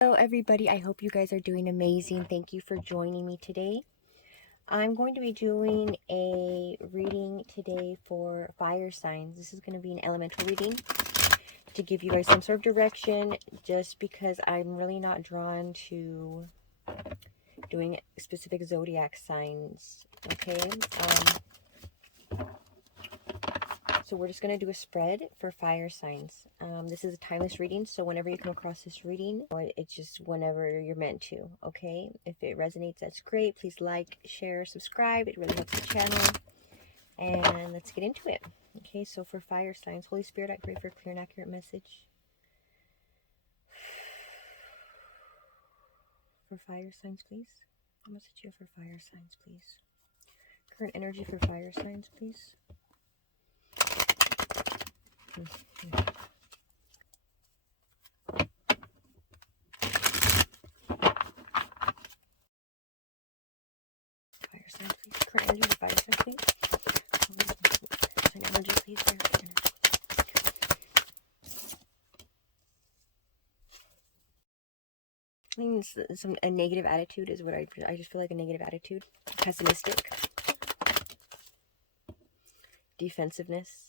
Hello everybody, I hope you guys are doing amazing. Thank you for joining me today. I'm going to be doing a reading today for fire signs. This is going to be an elemental reading to give you guys some sort of direction, just because I'm really not drawn to doing specific zodiac signs. Okay, so we're just going to do a spread for fire signs. This is a timeless reading, so whenever you come across this reading, it's just whenever you're meant to, okay? If it resonates, that's great. Please like, share, subscribe. It really helps the channel. And let's get into it. Okay, so for fire signs, Holy Spirit, I pray for a clear and accurate message. For fire signs, please. A message here for fire signs, please. Current energy for fire signs, please. Fire signs, please. Current energy for fire signs, please. Energy, please. I think a negative attitude is what I just feel like a negative attitude. Pessimistic. Defensiveness.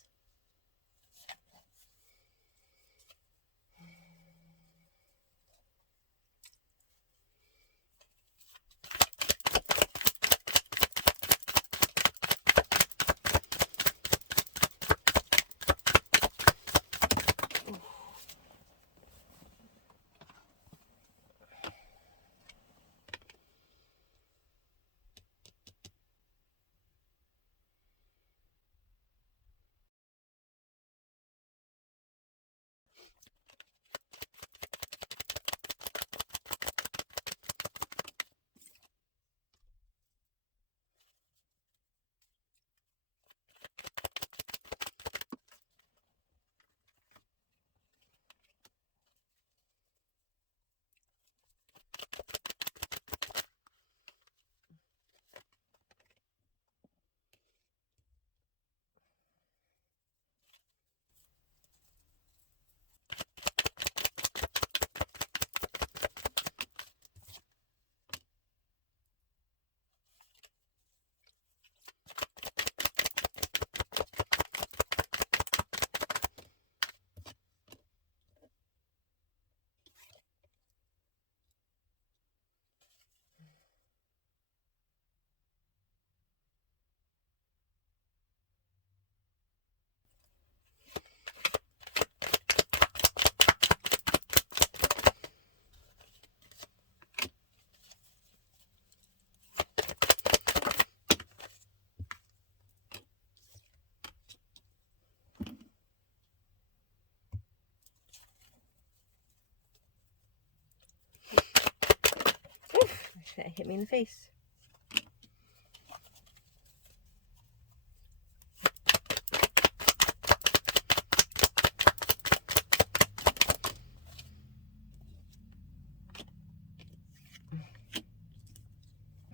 Oof, that hit me in the face.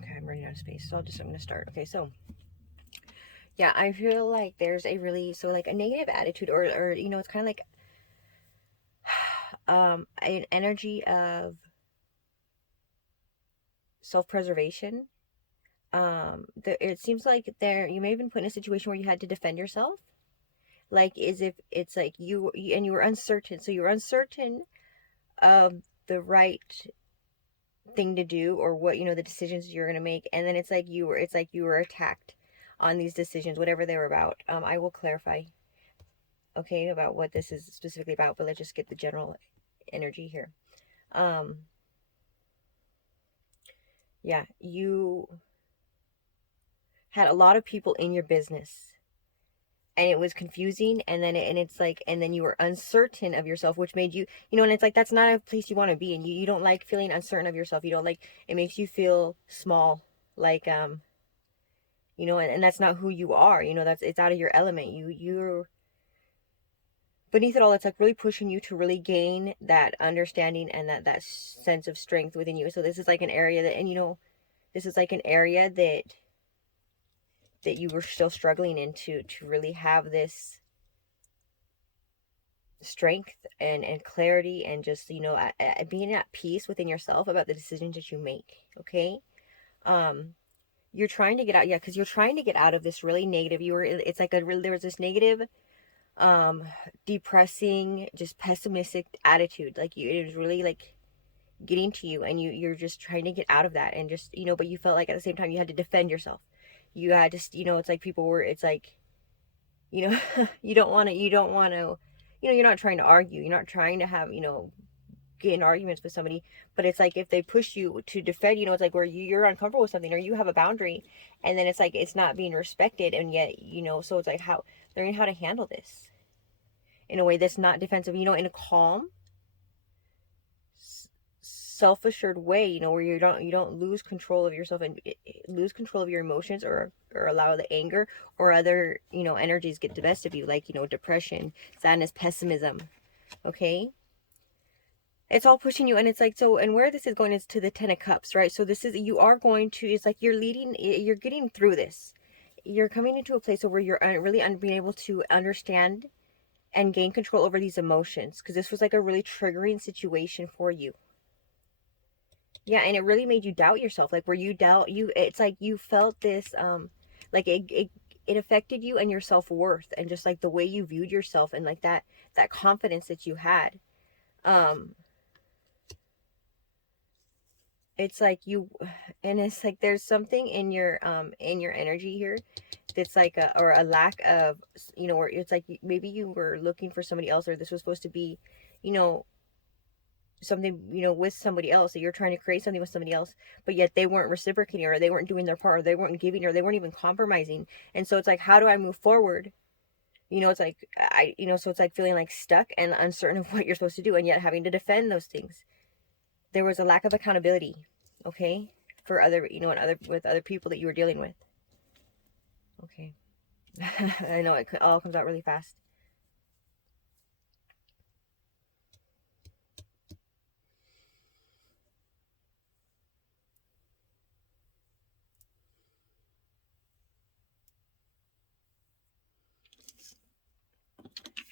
Okay, I'm running out of space, so I'm going to start. Okay, so yeah, I feel like there's a really, so like a negative attitude, or you know, it's kind of like an energy of self-preservation. It seems like you may have been put in a situation where you had to defend yourself, like as if it's like and you were uncertain, so you were uncertain of the right thing to do, or what, you know, the decisions you're going to make, and then it's like you were attacked on these decisions, whatever they were about. I will clarify, okay, about what this is specifically about, but let's just get the general energy here. Yeah, you had a lot of people in your business, and it was confusing, and then you were uncertain of yourself, which made you, you know, and it's like that's not a place you want to be, and you don't like feeling uncertain of yourself. You don't like, it makes you feel small, like you know, and that's not who you are, you know, it's out of your element. You're beneath it all. It's like really pushing you to really gain that understanding and that sense of strength within you. So this is like an area that, and you know, this is like an area that you were still struggling into, to really have this strength and clarity, and just, being at peace within yourself about the decisions that you make. Okay. um you're trying to get out, yeah, because you're trying to get out of this really negative, it's like there was this negative, um depressing, just pessimistic attitude, like it was really like getting to you, and you're just trying to get out of that, and just, but you felt like at the same time you had to defend yourself. You had to, it's like people were, it's like, you don't want to, you're not trying to argue, you're not trying to have, get in arguments with somebody, but it's like if they push you to defend, it's like where you're uncomfortable with something, or you have a boundary, and then it's like it's not being respected, and yet, so it's like how learning how to handle this in a way that's not defensive, in a calm, self-assured way, where you don't lose control of yourself, and lose control of your emotions, or allow the anger or other, energies get the best of you, like, depression, sadness, pessimism. Okay. It's all pushing you, and it's like, so, and where this is going is to the 10 of cups, right? So this is, you are going to, it's like you're getting through this, you're coming into a place where you're really being able to understand and gain control over these emotions, because this was like a really triggering situation for you. Yeah, and it really made you doubt yourself, like where you doubt you, it's like you felt this, like it affected you and your self-worth, and just like the way you viewed yourself, and like that confidence that you had. um it's like you, and it's like there's something in your energy here that's like a lack of, where it's like maybe you were looking for somebody else, or this was supposed to be, you know something, with somebody else, that you're trying to create something with somebody else, but yet they weren't reciprocating, or they weren't doing their part, or they weren't giving, or they weren't even compromising. And so it's like, how do I move forward? It's like so it's like feeling like stuck and uncertain of what you're supposed to do, and yet having to defend those things. There was a lack of accountability. Okay. For other, and other, with other people that you were dealing with. Okay. I know it all comes out really fast.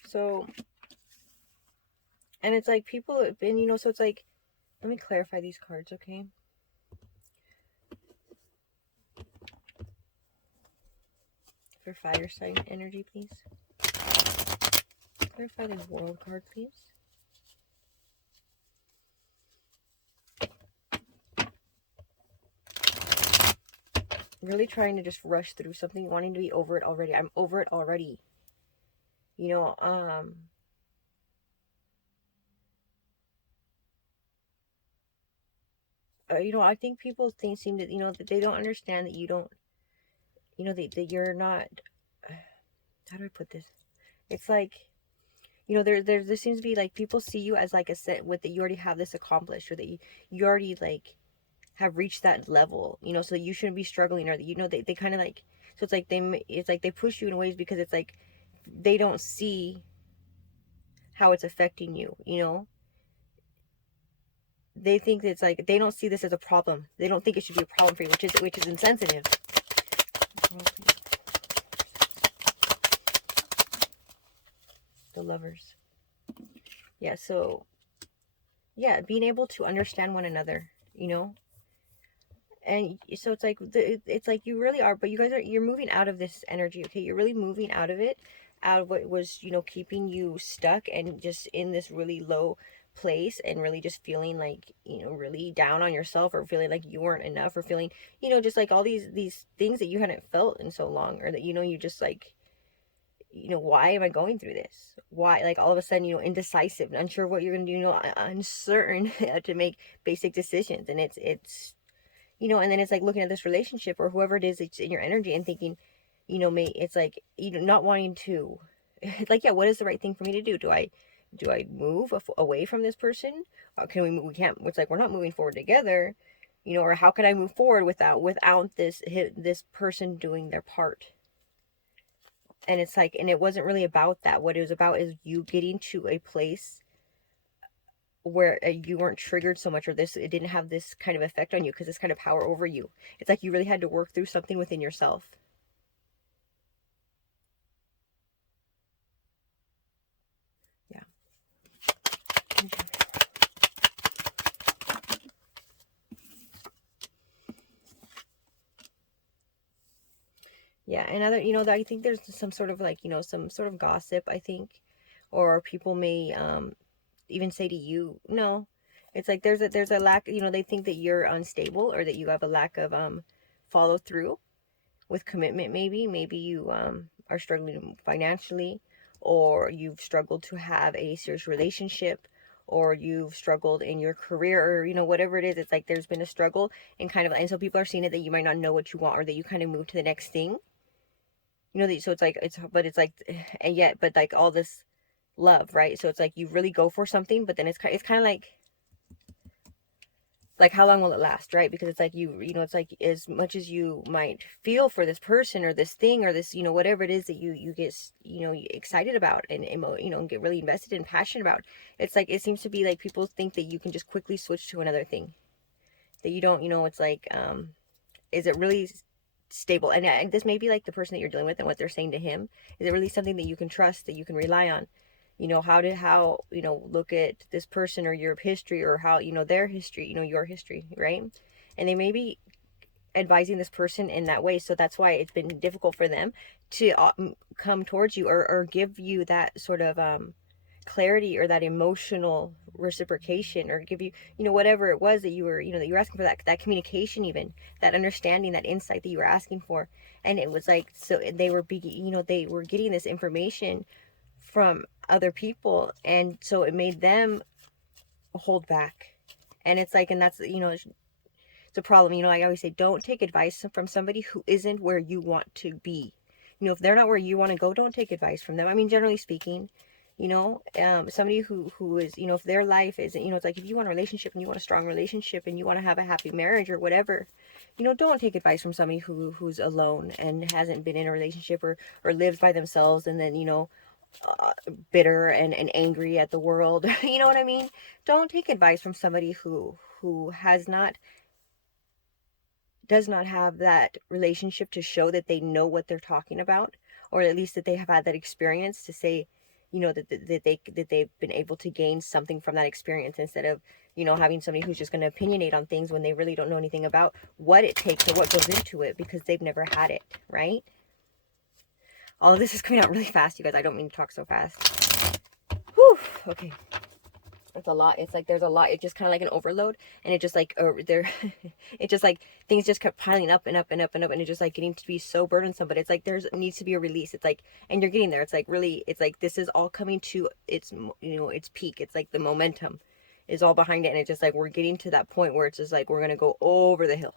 So, and it's like people have been, so it's like, let me clarify these cards. Okay. For fire sign energy, please. Clarify the world card, please. Really trying to just rush through something, wanting to be over it already. I'm over it already. You know, um, I think people seem that, that they don't understand that you don't, that you're not, how do I put this? It's like, there seems to be like people see you as like a set with that you already have this accomplished, or that you already like have reached that level, so you shouldn't be struggling, or that, they kind of like, so it's like they push you in ways, because it's like they don't see how it's affecting you, they think that it's like they don't see this as a problem, they don't think it should be a problem for you, which is insensitive. The Lovers. Yeah, so yeah, being able to understand one another, and so it's like it's like you really are, but you're moving out of this energy. Okay, you're really moving out of it, out of what was, keeping you stuck and just in this really low place, and really just feeling like, really down on yourself, or feeling like you weren't enough, or feeling, just like all these things that you hadn't felt in so long, or that, you just like, why am I going through this? Why, like, all of a sudden, indecisive, unsure what you're gonna do, uncertain to make basic decisions. And it's and then it's like looking at this relationship, or whoever it is that's in your energy, and thinking, it's like, not wanting to, it's like, yeah, what is the right thing for me to do? Do I move away from this person? Can we can't, it's like, we're not moving forward together, or how can I move forward without this person doing their part? And it's like, and it wasn't really about that. What it was about is you getting to a place where you weren't triggered so much, or it didn't have this kind of effect on you, because this kind of power over you. It's like you really had to work through something within yourself. Yeah. Yeah, and other, I think there's some sort of like, some sort of gossip, I think, or people may even say to you, no, it's like there's a lack, they think that you're unstable or that you have a lack of follow through with commitment. Maybe you are struggling financially, or you've struggled to have a serious relationship, or you've struggled in your career, or whatever it is. It's like there's been a struggle, and and so people are seeing it that you might not know what you want, or that you kind of move to the next thing. So it's like it's like, and yet, but like all this love, right? So it's like you really go for something, but then it's kind of like how long will it last, right? Because it's like it's like as much as you might feel for this person or this thing or this, whatever it is that you get, excited about and and get really invested and passionate about. It's like it seems to be like people think that you can just quickly switch to another thing, that you don't, it's like is it really stable? And this may be like the person that you're dealing with and what they're saying to him. Is it really something that you can trust, that you can rely on? How look at this person or your history, or how their history, your history, right? And they may be advising this person in that way, so that's why it's been difficult for them to come towards you, or give you that sort of clarity, or that emotional reciprocation, or give you, whatever it was that you were, that you were asking for, that communication, even that understanding, that insight that you were asking for. And it was like, so they were they were getting this information from other people, and so it made them hold back. And it's like, and that's, it's a problem. Like I always say, don't take advice from somebody who isn't where you want to be. If they're not where you want to go, don't take advice from them. I mean, generally speaking, somebody who is, if their life isn't, it's like if you want a relationship and you want a strong relationship and you want to have a happy marriage or whatever, don't take advice from somebody who's alone and hasn't been in a relationship, or lives by themselves, and then, bitter and angry at the world. You know what I mean? Don't take advice from somebody who does not have that relationship to show that they know what they're talking about, or at least that they have had that experience to say, that they've been able to gain something from that experience, instead of, having somebody who's just going to opinionate on things when they really don't know anything about what it takes or what goes into it, because they've never had it, right? All of this is coming out really fast, you guys. I don't mean to talk so fast. Whew. Okay. It's a lot. It's like there's a lot. It's just kind of like an overload, and it just like there, it just like things just kept piling up and up and up and up, and it's just like getting to be so burdensome. But it's like there's needs to be a release. It's like, and you're getting there. It's like really, it's like this is all coming to its, its peak. It's like the momentum is all behind it, and it's just like we're getting to that point where it's just like we're gonna go over the hill.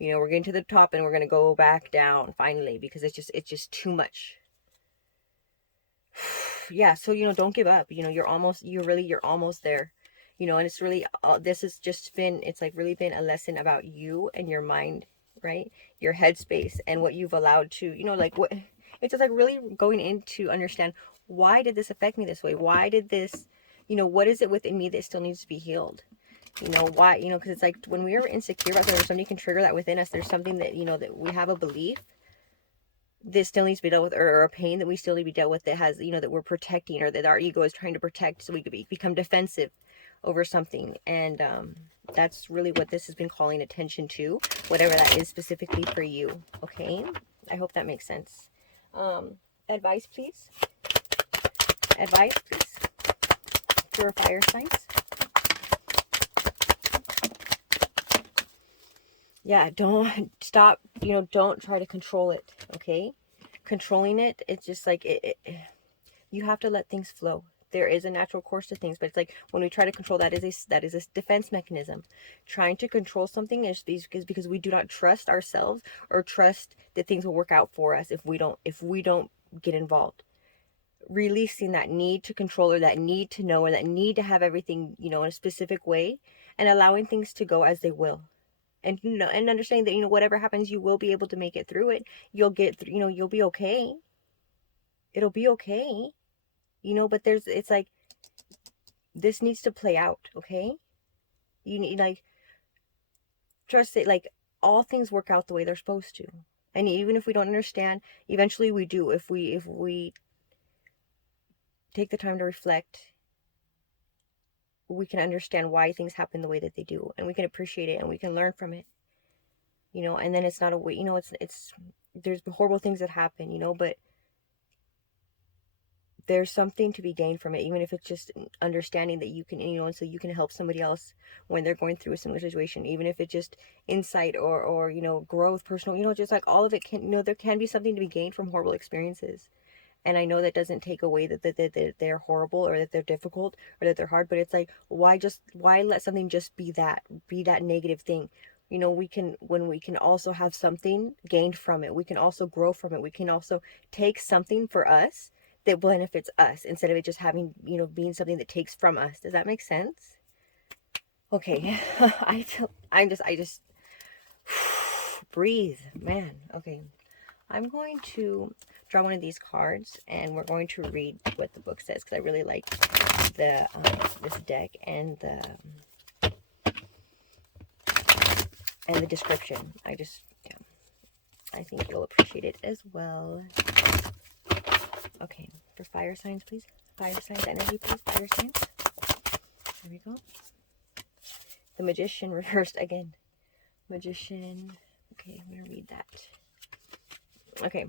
We're getting to the top, and we're gonna go back down finally, because it's just too much. Yeah, so don't give up. You're almost there. And it's really, this has just been, it's like really been a lesson about you and your mind, right? Your headspace, and what you've allowed to, like what, it's just like really going in to understand, why did this affect me this way? Why did this, what is it within me that still needs to be healed? Why, because it's like when we are insecure about something, somebody can trigger that within us. There's something that, that we have a belief that still needs to be dealt with, or a pain that we still need to be dealt with, that has, that we're protecting, or that our ego is trying to protect, so we could become defensive over something. And that's really what this has been calling attention to, whatever that is specifically for you. Okay, I hope that makes sense. Advice, please. Advice, please, for fire signs. Yeah, don't stop, don't try to control it. Okay, controlling it, it's just like you have to let things flow. There is a natural course to things, but it's like when we try to control, that is a defense mechanism. Trying to control something is because we do not trust ourselves, or trust that things will work out for us if we don't get involved. Releasing that need to control, or that need to know, or that need to have everything, in a specific way, and allowing things to go as they will. And and understanding that, whatever happens, you will be able to make it through it. You'll get through, you'll be okay. It'll be okay. But it's like, this needs to play out. Okay, you need, like, trust it. Like, all things work out the way they're supposed to, and even if we don't understand, eventually we do, if we take the time to reflect. We can understand why things happen the way that they do, and we can appreciate it, and we can learn from it. And then it's not a way, there's horrible things that happen, you know, but there's something to be gained from it, even if it's just understanding that you can, you know, and so you can help somebody else when they're going through a similar situation, even if it's just insight or you know, growth, personal, you know, just like all of it can, you know, there can be something to be gained from horrible experiences. And I know that doesn't take away that they're horrible or that they're difficult or that they're hard, but it's like, why let something just be that negative thing? You know, when we can also have something gained from it, we can also grow from it. We can also take something for us that benefits us instead of it just having, you know, being something that takes from us. Does that make sense? Okay. I just breathe, man. Okay. I'm going to draw one of these cards, and we're going to read what the book says, because I really like the this deck and the description. Yeah, I think you'll appreciate it as well. Okay, for fire signs, please. Fire signs energy, please. Fire signs. There we go. The Magician reversed again. Magician. Okay, I'm gonna read that. Okay.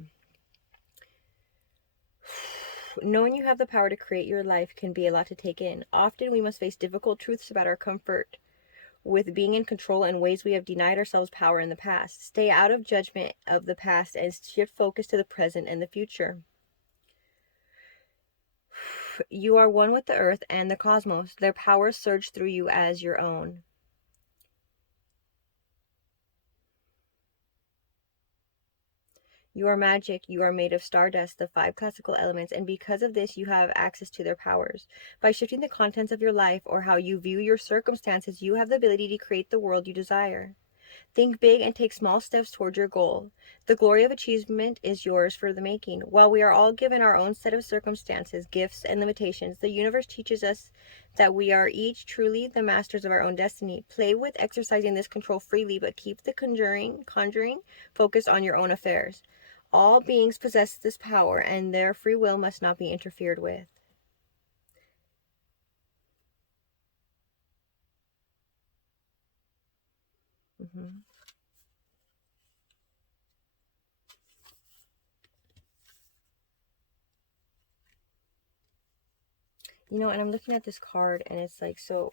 Knowing you have the power to create your life can be a lot to take in. Often we must face difficult truths about our comfort with being in control in ways we have denied ourselves power in the past. Stay out of judgment of the past and shift focus to the present and the future. You are one with the earth and the cosmos. Their powers surge through you as your own. You are magic. You are made of stardust, the 5 classical elements, and because of this, you have access to their powers. By shifting the contents of your life or how you view your circumstances, you have the ability to create the world you desire. Think big and take small steps toward your goal. The glory of achievement is yours for the making. While we are all given our own set of circumstances, gifts, and limitations, the universe teaches us that we are each truly the masters of our own destiny. Play with exercising this control freely, but keep the conjuring focused on your own affairs. All beings possess this power, and their free will must not be interfered with. Mm-hmm. You know, and I'm looking at this card, and it's like, so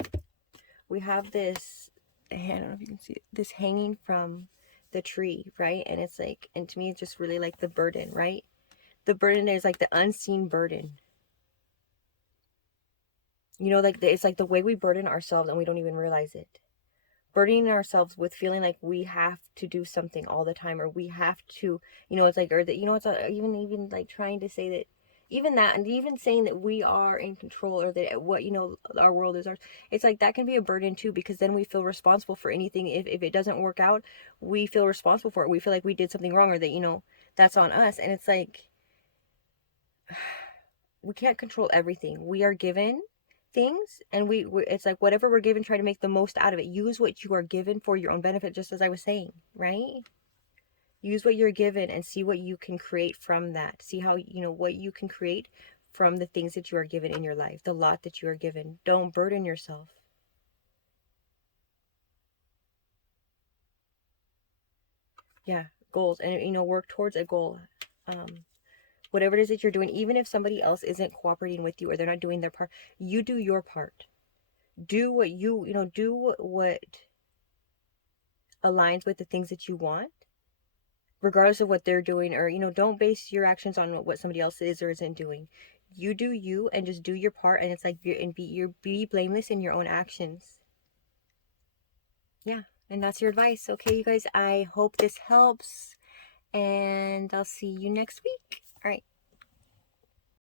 we have this, I don't know if you can see it, this hanging from the tree, right? And it's like, and to me, it's just really like the burden, right? The burden is like the unseen burden. You know, like it's like the way we burden ourselves and we don't even realize it. Burdening ourselves with feeling like we have to do something all the time, or we have to, you know, it's like, or that, you know, it's even like trying to say that, even that, and even saying that we are in control, or that what, you know, our world is ours. It's like that can be a burden too, because then we feel responsible for anything. If it doesn't work out, we feel responsible for it. We feel like we did something wrong, or that, you know, that's on us. And it's like, we can't control everything. We are given things, and we it's like whatever we're given, try to make the most out of it. Use what you are given for your own benefit, just as I was saying, right? Use what you're given and see what you can create from that. See how, you know, what you can create from the things that you are given in your life, the lot that you are given. Don't burden yourself. Yeah, goals, and you know, work towards a goal. um Whatever it is that you're doing, even if somebody else isn't cooperating with you or they're not doing their part, you do your part. Do what you know, do what aligns with the things that you want, regardless of what they're doing. Or, you know, don't base your actions on what somebody else is or isn't doing. You do you, and just do your part. And it's like, be blameless in your own actions. Yeah, and that's your advice. Okay, you guys, I hope this helps, and I'll see you next week. All right.